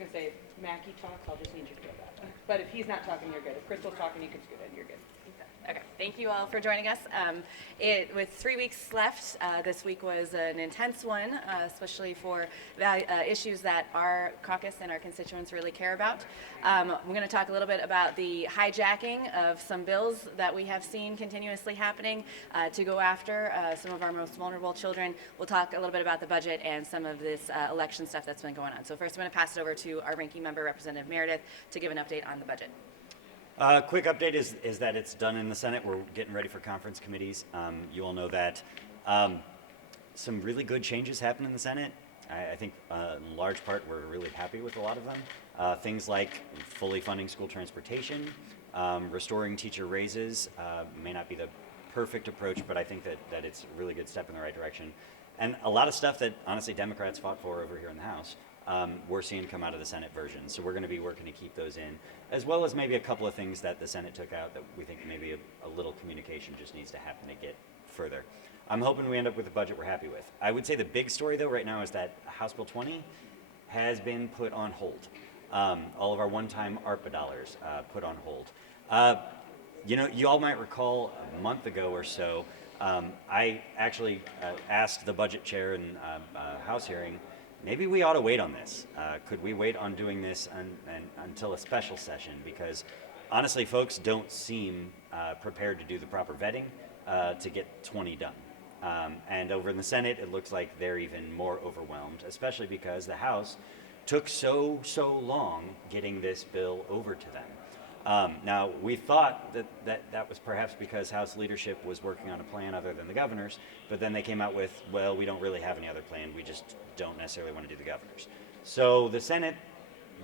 going to say, if Mackie talks, I'll just need you to go back. But if he's not talking, you're good. If Crystal's talking, you can scoot in, you're good. Okay, thank you all for joining us. With 3 weeks left, this week was an intense one, especially for issues that our caucus and our constituents really care about. We're going to talk a little bit about the hijacking of some bills that we have seen continuously happening to go after some of our most vulnerable children. We'll talk a little bit about the budget and some of this election stuff that's been going on. So first, I'm going to pass it over to our ranking member, Representative Meredith, to give an update on the budget. Quick update is that it's done in the Senate. We're getting ready for conference committees. You all know that some really good changes happened in the Senate. I think in large part we're really happy with a lot of them. Things like fully funding school transportation, restoring teacher raises may not be the perfect approach, but I think that it's a really good step in the right direction. And a lot of stuff that honestly Democrats fought for over here in the House. We're seeing come out of the Senate version. So we're going to be working to keep those in, as well as maybe a couple of things that the Senate took out that we think maybe a little communication just needs to happen to get further. I'm hoping we end up with a budget we're happy with. I would say the big story though right now is that House Bill 20 has been put on hold. All of our one-time ARPA dollars put on hold. You know, you all might recall a month ago or so, I actually asked the budget chair in House hearing, maybe we ought to wait on this. Could we wait on doing this until a special session? Because honestly, folks don't seem prepared to do the proper vetting to get 20 done. And over in the Senate, it looks like they're even more overwhelmed, especially because the House took so long getting this bill over to them. Now, we thought that was perhaps because House leadership was working on a plan other than the governor's, but then they came out with, well, we don't really have any other plan. We just don't necessarily want to do the governor's. So the Senate,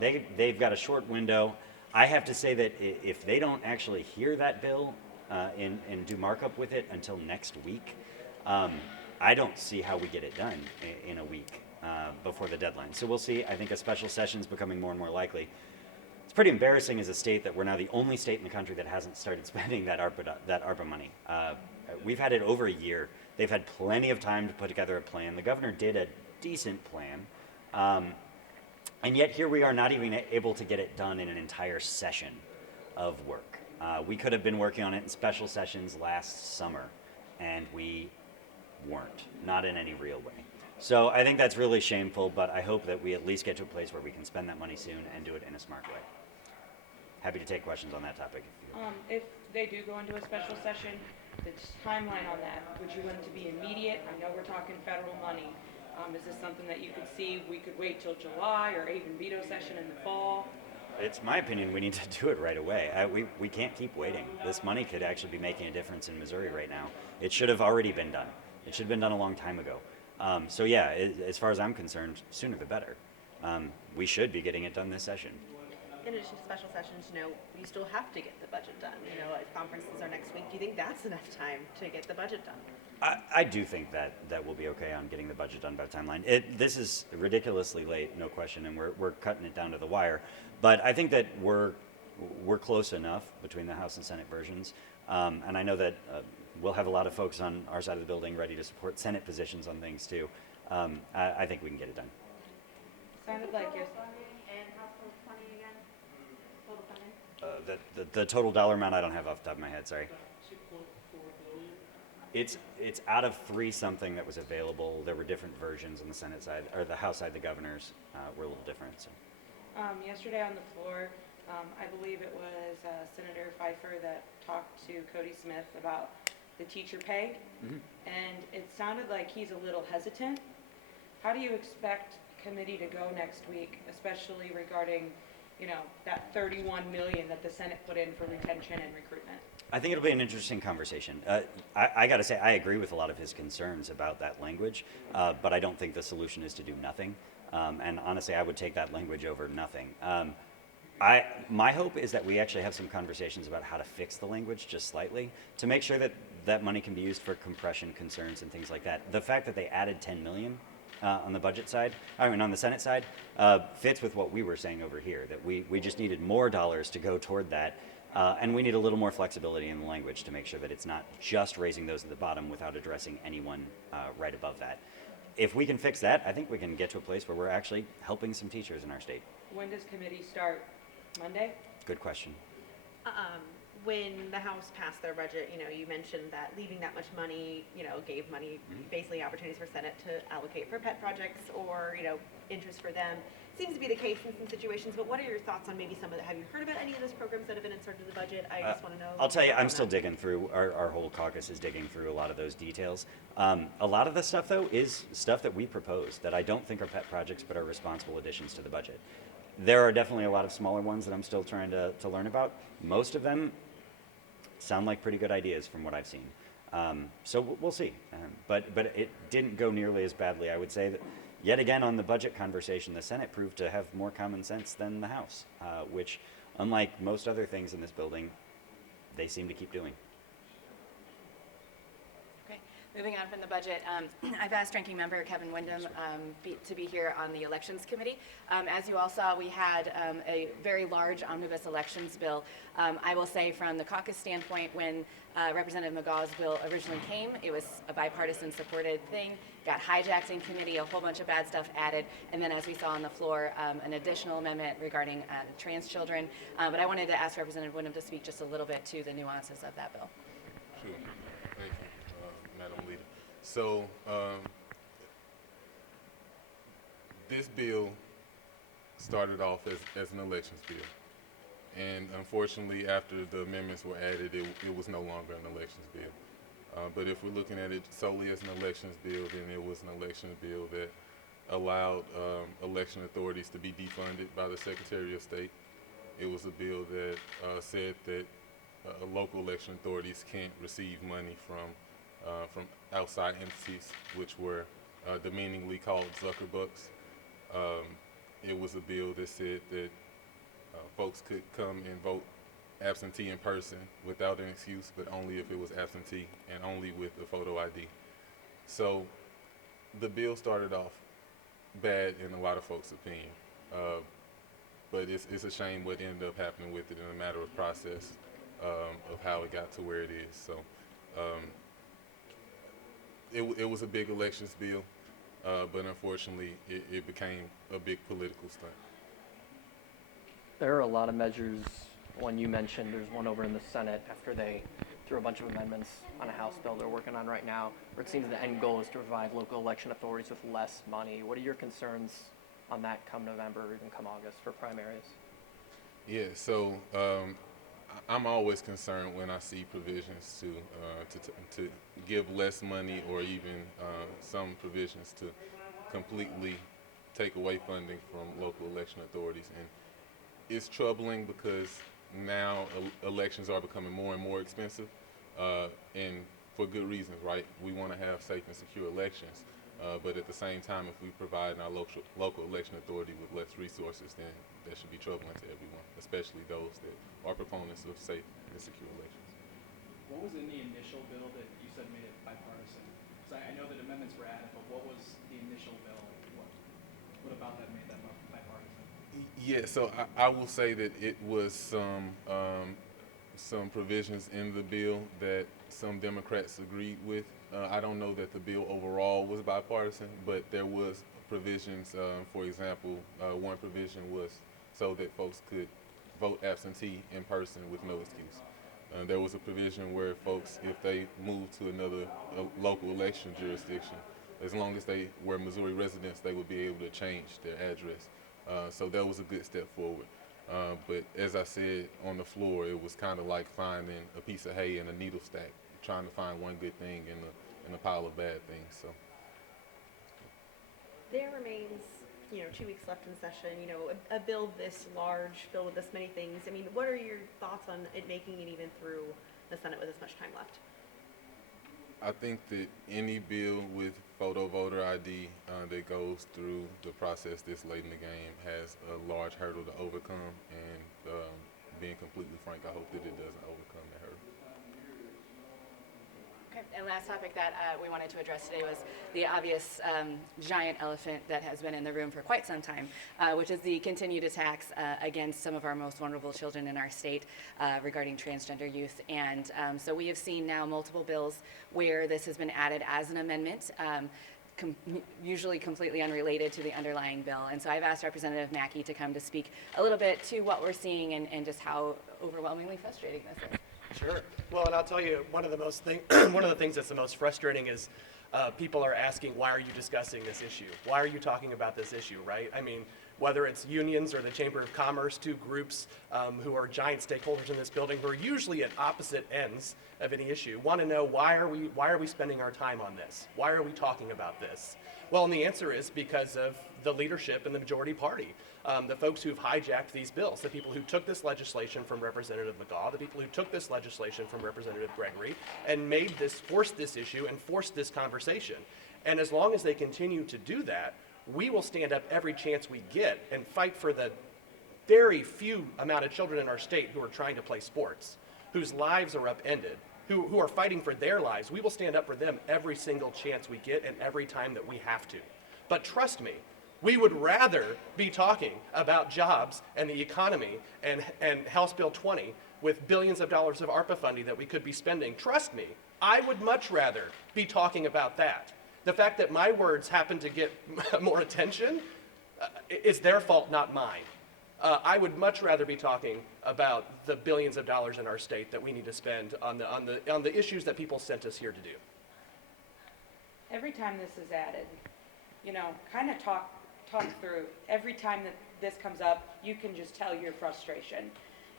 they've got a short window. I have to say that if they don't actually hear that bill and do markup with it until next week, I don't see how we get it done in a week before the deadline. So we'll see. I think a special session is becoming more and more likely. It's pretty embarrassing as a state that we're now the only state in the country that hasn't started spending that ARPA money. We've had it over a year. They've had plenty of time to put together a plan. The governor did a decent plan. And yet here we are not even able to get it done in an entire session of work. We could have been working on it in special sessions last summer, and we weren't, not in any real way. So I think that's really shameful, but I hope that we at least get to a place where we can spend that money soon and do it in a smart way. Happy to take questions on that topic. If they do go into a special session, the timeline on that, would you want it to be immediate? I know we're talking federal money. Is this something that you could see we could wait till July or even veto session in the fall? It's my opinion we need to do it right away. We can't keep waiting. This money could actually be making a difference in Missouri right now. It should have already been done. It should have been done a long time ago. So yeah, as far as I'm concerned, sooner the better. We should be getting it done this session. In addition to special sessions, you know, we still have to get the budget done. You know, if conferences are next week, do you think that's enough time to get the budget done? I do think that we'll be okay on getting the budget done by the timeline. This is ridiculously late, no question, and we're cutting it down to the wire. But I think that we're close enough between the House and Senate versions, and I know that we'll have a lot of folks on our side of the building ready to support Senate positions on things too. I think we can get it done. Sounded like you're... The total dollar amount I don't have off the top of my head, sorry. It's out of 3 something that was available. There were different versions on the Senate side, or the House side, the governors were a little different. So. Yesterday on the floor, I believe it was Senator Pfeiffer that talked to Cody Smith about the teacher pay, and it sounded like he's a little hesitant. How do you expect committee to go next week, especially regarding, you know, that $31 million that the Senate put in for retention and recruitment? I think it'll be an interesting conversation. I got to say, I agree with a lot of his concerns about that language, but I don't think the solution is to do nothing. And honestly, I would take that language over nothing. My hope is that we actually have some conversations about how to fix the language just slightly to make sure that that money can be used for compression concerns and things like that. The fact that they added $10 million on the budget side, I mean on the Senate side, fits with what we were saying over here, that we just needed more dollars to go toward that. And we need a little more flexibility in the language to make sure that it's not just raising those at the bottom without addressing anyone right above that. if we can fix that, I think we can get to a place where we're actually helping some teachers in our state. When does committee start? Monday? Good question. When the House passed their budget, you mentioned that leaving that much money, gave money, basically opportunities for Senate to allocate for pet projects or, interest for them. Seems to be the case in some situations, but what are your thoughts on maybe some of the, have you heard about any of those programs that have been inserted to the budget? I just want to know. I'll tell you, more I'm on still that. digging through, our whole caucus is digging through a lot of those details. A lot of the stuff, though, is stuff that we proposed that I don't think are pet projects but are responsible additions to the budget. There are definitely a lot of smaller ones that I'm still trying to learn about. Most of them sound like pretty good ideas from what I've seen. So we'll see. But it didn't go nearly as badly. I would say that, yet again, on the budget conversation, the Senate proved to have more common sense than the House, which, unlike most other things in this building, they seem to keep doing. Okay, moving on from the budget, I've asked Ranking Member Kevin Windham to be here on the Elections Committee. As you all saw, we had a very large omnibus elections bill. I will say from the caucus standpoint, when Representative McGaw's bill originally came, it was a bipartisan supported thing, got hijacked in committee, a whole bunch of bad stuff added, and then as we saw on the floor, an additional amendment regarding trans children. But I wanted to ask Representative Windham to speak just a little bit to the nuances of that bill. Sure. Thank you, Madam Leader. So, this bill started off as an elections bill. And unfortunately, after the amendments were added, it was no longer an elections bill. But if we're looking at it solely as an elections bill, then it was an elections bill that allowed election authorities to be defunded by the Secretary of State. It was a bill that said that local election authorities can't receive money from outside entities, which were demeaningly called Zuckerbucks. It was a bill that said that folks could come and vote absentee in person without an excuse, but only if it was absentee and only with a photo ID. So the bill started off bad in a lot of folks' opinion, but it's a shame what ended up happening with it in a matter of process of how it got to where it is. So it was a big elections bill, but unfortunately it became a big political stunt. There are a lot of measures. One you mentioned, there's one over in the Senate after they threw a bunch of amendments on a House bill they're working on right now, where it seems the end goal is to provide local election authorities with less money. What are your concerns on that come November or even come August for primaries? Yeah, so I'm always concerned when I see provisions to give less money or even some provisions to completely take away funding from local election authorities. And it's troubling because now elections are becoming more and more expensive, and for good reasons, right? We want to have safe and secure elections, but at the same time, if we provide our local election authority with less resources, then that should be troubling to everyone, especially those that are proponents of safe and secure elections. What was in the initial bill that you said made it bipartisan? Because I know that amendments were added, but what was the initial bill? What about that made that bipartisan? Yeah, so I will say that it was some provisions in the bill that some Democrats agreed with. I don't know that the bill overall was bipartisan, but there was provisions. For example, one provision was so that folks could vote absentee in person with no excuse. There was a provision where folks, if they moved to another local election jurisdiction, as long as they were Missouri residents, they would be able to change their address. So that was a good step forward. But as I said on the floor, it was kind of like finding a piece of hay in a needle stack, trying to find one good thing in a pile of bad things. So There remains, 2 weeks left in session, a bill this large, filled with this many things. I mean, what are your thoughts on it making it even through the Senate with this much time left? I think that any bill with photo voter ID that goes through the process this late in the game has a large hurdle to overcome, and being completely frank, I hope that it doesn't overcome that hurdle. Okay, and last topic that we wanted to address today was the obvious giant elephant that has been in the room for quite some time, which is the continued attacks against some of our most vulnerable children in our state regarding transgender youth. And so we have seen now multiple bills where this has been added as an amendment. usually completely unrelated to the underlying bill. And so I've asked Representative Mackey to come to speak a little bit to what we're seeing and just how overwhelmingly frustrating this is. Sure. Well, and I'll tell you, one of the things that's the most frustrating is people are asking, why are you discussing this issue? Why are you talking about this issue, right? I mean, whether it's unions or the Chamber of Commerce, two groups who are giant stakeholders in this building, who are usually at opposite ends of any issue, want to know why are we spending our time on this? Why are we talking about this? Well, and the answer is because of the leadership in the majority party, the folks who've hijacked these bills, the people who took this legislation from Representative McGaugh, the people who took this legislation from Representative Gregory, and forced this issue and forced this conversation. And as long as they continue to do that, we will stand up every chance we get and fight for the very few amount of children in our state who are trying to play sports, whose lives are upended, who are fighting for their lives. We will stand up for them every single chance we get and every time that we have to. But trust me, we would rather be talking about jobs and the economy and House Bill 20 with billions of dollars of ARPA funding that we could be spending. Trust me, I would much rather be talking about that. The fact that my words happen to get more attention is their fault, not mine. I would much rather be talking about the billions of dollars in our state that we need to spend on the issues that people sent us here to do. Every time this is added, kind of talk through. Every time that this comes up, you can just tell your frustration.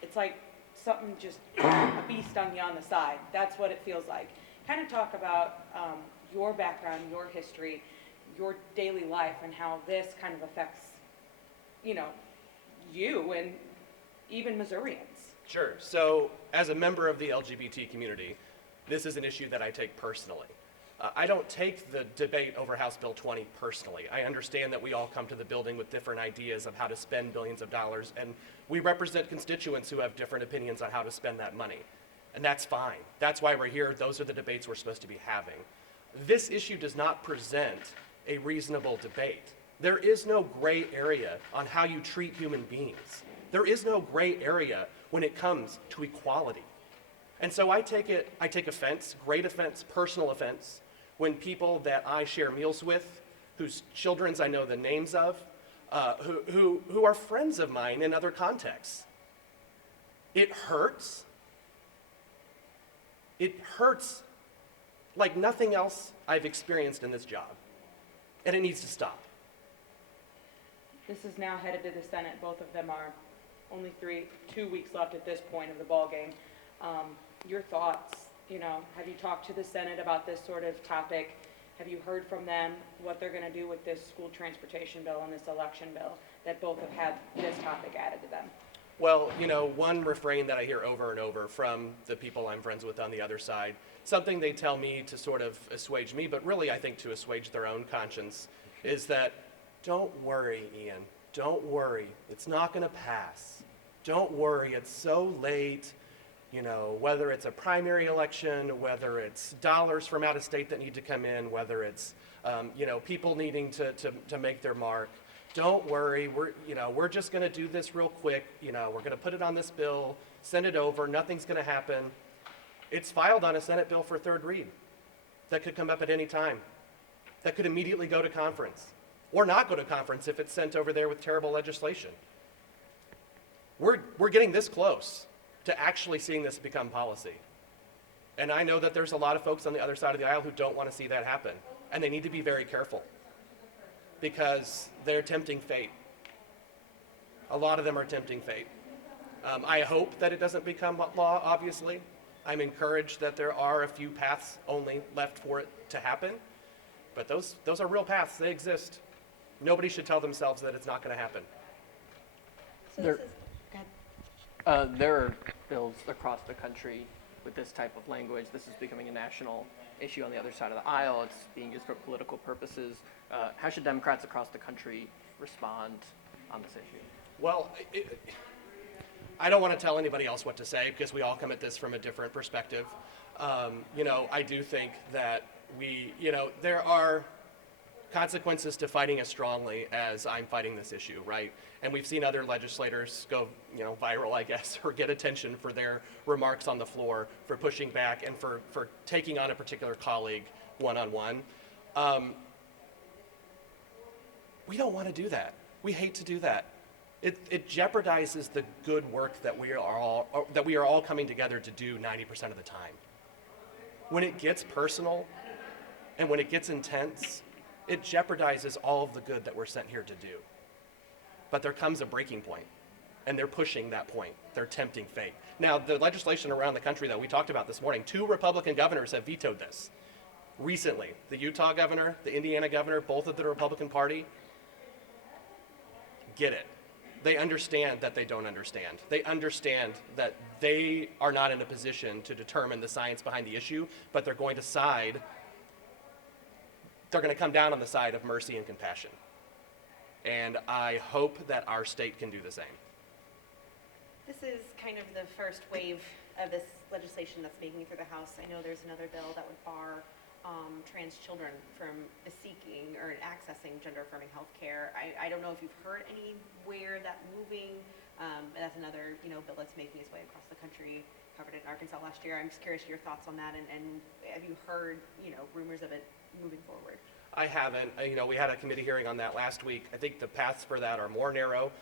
It's like something just, a bee stung you on the side. That's what it feels like. Kind of talk about your background, your history, your daily life, and how this kind of affects, you and even Missourians. Sure. So as a member of the LGBT community, this is an issue that I take personally. I don't take the debate over House Bill 20 personally. I understand that we all come to the building with different ideas of how to spend billions of dollars, and we represent constituents who have different opinions on how to spend that money. And that's fine. That's why we're here. Those are the debates we're supposed to be having. This issue does not present a reasonable debate. There is no gray area on how you treat human beings. There is no gray area when it comes to equality. And so I take offense, great offense, personal offense, when people that I share meals with, whose children's I know the names of, who are friends of mine in other contexts. It hurts. It hurts like nothing else I've experienced in this job. And it needs to stop. This is now headed to the Senate. Both of them are only 2 weeks left at this point of the ball game. Your thoughts, have you talked to the Senate about this sort of topic? Have you heard from them what they're going to do with this school transportation bill and this election bill that both have had this topic added to them? Well, one refrain that I hear over and over from the people I'm friends with on the other side, something they tell me to sort of assuage me, but really I think to assuage their own conscience, is that, don't worry, Ian, don't worry, it's not going to pass. Don't worry, it's so late, whether it's a primary election, whether it's dollars from out of state that need to come in, whether it's, people needing to make their mark. Don't worry, we're just going to do this real quick. We're going to put it on this bill, send it over, nothing's going to happen. It's filed on a Senate bill for third read that could come up at any time, that could immediately go to conference, or not go to conference if it's sent over there with terrible legislation. We're getting this close to actually seeing this become policy. And I know that there's a lot of folks on the other side of the aisle who don't want to see that happen, and they need to be very careful, because they're tempting fate. A lot of them are tempting fate. I hope that it doesn't become law, obviously. I'm encouraged that there are a few paths only left for it to happen, but those are real paths, they exist. Nobody should tell themselves that it's not going to happen. So There- this is, go ahead. There are bills across the country with this type of language. This is becoming a national issue on the other side of the aisle. It's being used for political purposes. How should Democrats across the country respond on this issue? Well, I don't want to tell anybody else what to say, because we all come at this from a different perspective. I do think that there are consequences to fighting as strongly as I'm fighting this issue, right? And we've seen other legislators go, viral, I guess, or get attention for their remarks on the floor, for pushing back, and for taking on a particular colleague one-on-one. We don't want to do that. We hate to do that. It jeopardizes the good work that we are all coming together to do 90% of the time. When it gets personal and when it gets intense, it jeopardizes all of the good that we're sent here to do. But there comes a breaking point, and they're pushing that point. They're tempting fate. Now, the legislation around the country that we talked about this morning, 2 Republican governors have vetoed this recently. The Utah governor, the Indiana governor, both of the Republican Party get it. They understand that they don't understand. They understand that they are not in a position to determine the science behind the issue, but they're going to come down on the side of mercy and compassion. And I hope that our state can do the same. This is kind of the first wave of this legislation that's making it through the House. I know there's another bill that would bar trans children from seeking or accessing gender-affirming health care. I don't know if you've heard anywhere that moving. That's another bill that's making its way across the country. Covered it in Arkansas last year. I'm just curious your thoughts on that, and have you heard rumors of it moving forward? I haven't. We had a committee hearing on that last week. I think the paths for that are more narrow.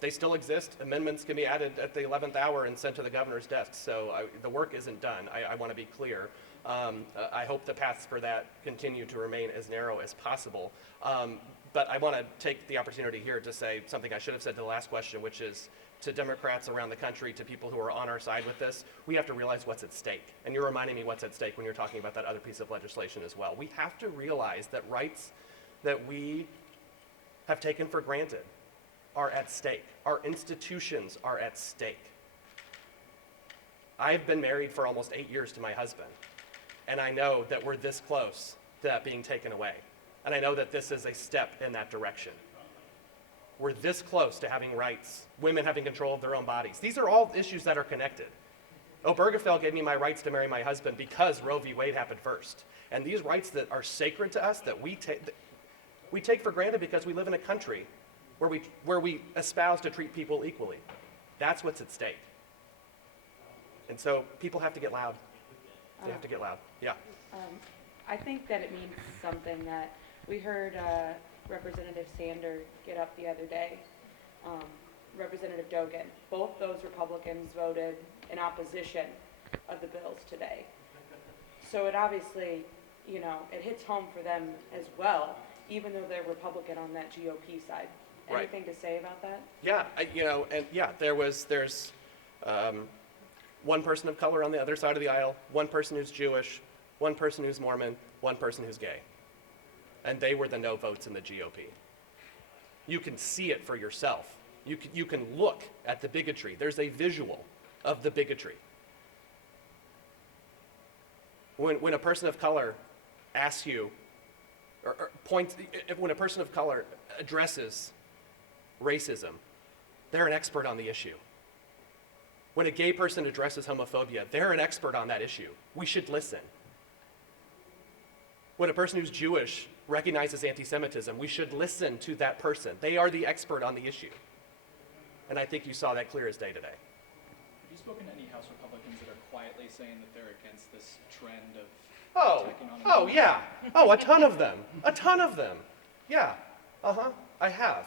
They still exist. Amendments can be added at the 11th hour and sent to the governor's desk. So the work isn't done. I want to be clear. I hope the paths for that continue to remain as narrow as possible. But I want to take the opportunity here to say something I should have said to the last question, which is to Democrats around the country, to people who are on our side with this, we have to realize what's at stake. And you're reminding me what's at stake when you're talking about that other piece of legislation as well. We have to realize that rights that we have taken for granted are at stake. Our institutions are at stake. I've been married for almost 8 years to my husband, and I know that we're this close to that being taken away. And I know that this is a step in that direction. We're this close to having rights, women having control of their own bodies. These are all issues that are connected. Obergefell gave me my rights to marry my husband because Roe v. Wade happened first. And these rights that are sacred to us, that we take for granted because we live in a country where we espouse to treat people equally. That's what's at stake. And so people have to get loud. They have to get loud. Yeah. I think that it means something that we heard Representative Sander get up the other day, Representative Dogan. Both those Republicans voted in opposition of the bills today. So it obviously, it hits home for them as well, even though they're Republican on that GOP side. Right. Anything to say about that? Yeah, there's one person of color on the other side of the aisle, one person who's Jewish, one person who's Mormon, one person who's gay. And they were the no votes in the GOP. You can see it for yourself. You can look at the bigotry. There's a visual of the bigotry. When a person of color asks you, when a person of color addresses racism, they're an expert on the issue. When a gay person addresses homophobia, they're an expert on that issue. We should listen. When a person who's Jewish recognizes anti-Semitism, we should listen to that person. They are the expert on the issue. And I think you saw that clear as day today. Have you spoken to any House Republicans that are quietly saying that they're against this trend of attacking on Oh, yeah. Oh, a ton of them. A ton of them. Yeah. I have.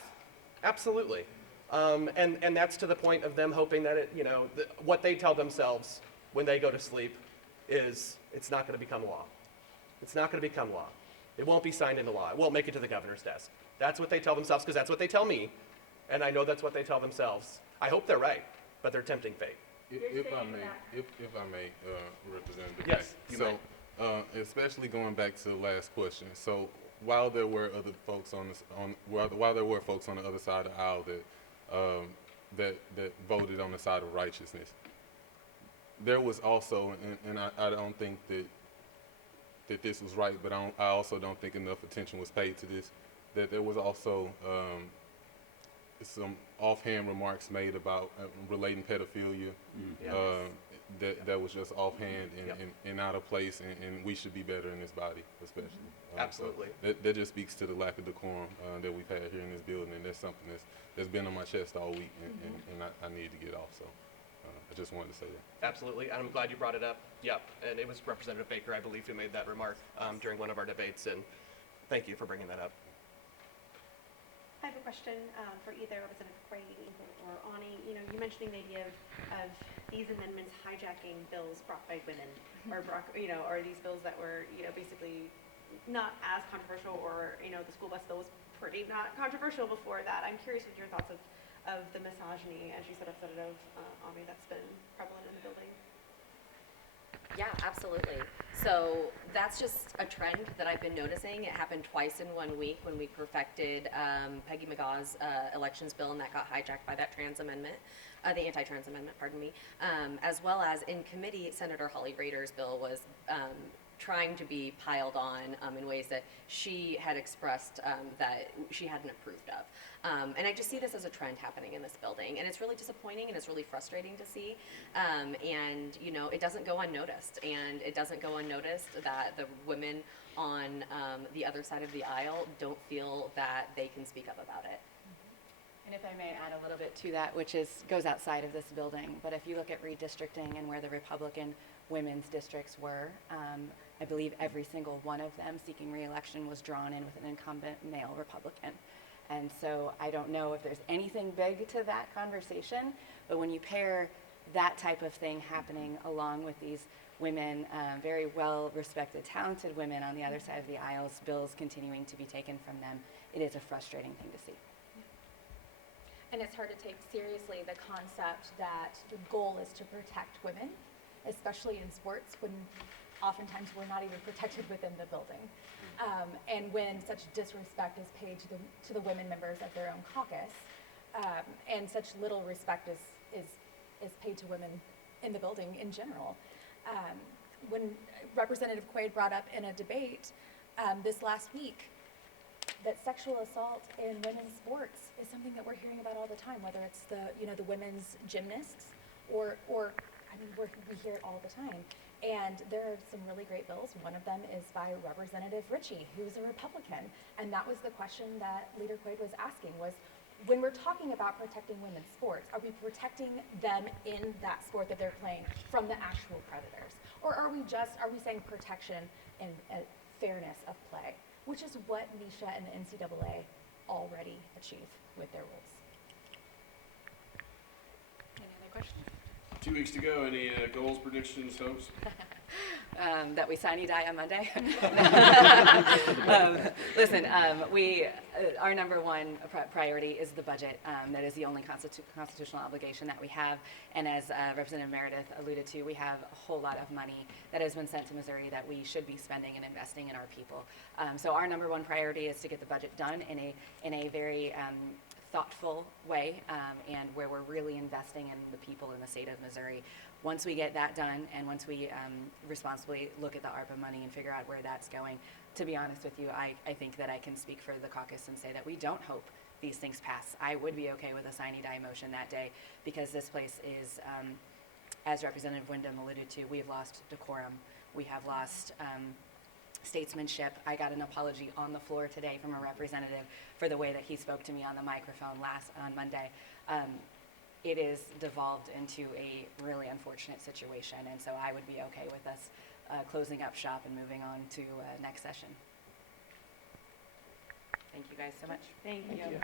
Absolutely. And that's to the point of them hoping that what they tell themselves when they go to sleep is it's not going to become law. It's not going to become law. It won't be signed into law. It won't make it to the governor's desk. That's what they tell themselves because that's what they tell me. And I know that's what they tell themselves. I hope they're right, but they're tempting fate. If I may, Representative. Yes, you may. Especially going back to the last question. So while there were other folks while there were folks on the other side of the aisle that voted on the side of righteousness, there was also, and I don't think that this was right, but I also don't think enough attention was paid to this, that there was also some offhand remarks made about relating pedophilia. That was just offhand and out of place, and we should be better in this body, especially. Absolutely. So that just speaks to the lack of decorum that we've had here in this building, and that's something that's been on my chest all week, and I need to get off. So I just wanted to say that. Absolutely, and I'm glad you brought it up. Yep, and it was Representative Baker, I believe, who made that remark during one of our debates, and thank you for bringing that up. I have a question for either Representative Quaid or Ani. You know, you mentioning the idea of these amendments hijacking bills brought by women, or or these bills that were, basically not as controversial, or the school bus bill was pretty not controversial before that. I'm curious with your thoughts of the misogyny, as you said, Representative Ami, that's been prevalent in the building. Yeah, absolutely. So that's just a trend that I've been noticing. It happened twice in 1 week when we perfected Peggy McGaw's elections bill, and that got hijacked by that trans amendment, the anti-trans amendment, pardon me, as well as in committee, Senator Holly Rader's bill was trying to be piled on in ways that she had expressed that she hadn't approved of. And I just see this as a trend happening in this building, and it's really disappointing and it's really frustrating to see. And it doesn't go unnoticed, and it doesn't go unnoticed that the women on the other side of the aisle don't feel that they can speak up about it. And if I may add a little bit to that, which goes outside of this building, but if you look at redistricting and where the Republican women's districts were, I believe every single one of them seeking re-election was drawn in with an incumbent male Republican. And so I don't know if there's anything big to that conversation, but when you pair that type of thing happening along with these women, very well-respected, talented women on the other side of the aisles, bills continuing to be taken from them, it is a frustrating thing to see. And it's hard to take seriously the concept that the goal is to protect women, especially in sports, when oftentimes we're not even protected within the building. And when such disrespect is paid to the women members of their own caucus, and such little respect is paid to women in the building in general. When Representative Quaid brought up in a debate this last week that sexual assault in women's sports is something that we're hearing about all the time, whether it's the women's gymnasts or we hear it all the time. And there are some really great bills. One of them is by Representative Ritchie, who's a Republican. And that was the question that Leader Quaid was asking, was when we're talking about protecting women's sports, are we protecting them in that sport that they're playing from the actual predators? Or are we saying protection and fairness of play, which is what NISHA and the NCAA already achieve with their rules. Any other questions? 2 weeks to go. Any goals, predictions, hopes? That we sine die on Monday. Listen, our number one priority is the budget. That is the only constitutional obligation that we have. And as Representative Meredith alluded to, we have a whole lot of money that has been sent to Missouri that we should be spending and investing in our people. So our number one priority is to get the budget done in a very thoughtful way, and where we're really investing in the people in the state of Missouri. Once we get that done, and once we responsibly look at the ARPA money and figure out where that's going, to be honest with you, I think that I can speak for the caucus and say that we don't hope these things pass. I would be okay with a sine die motion that day, because this place is, as Representative Wyndham alluded to, we have lost decorum. We have lost statesmanship. I got an apology on the floor today from a representative for the way that he spoke to me on the microphone on Monday. It is devolved into a really unfortunate situation, and so I would be okay with us closing up shop and moving on to next session. Thank you guys so much. Thank you. Thank you.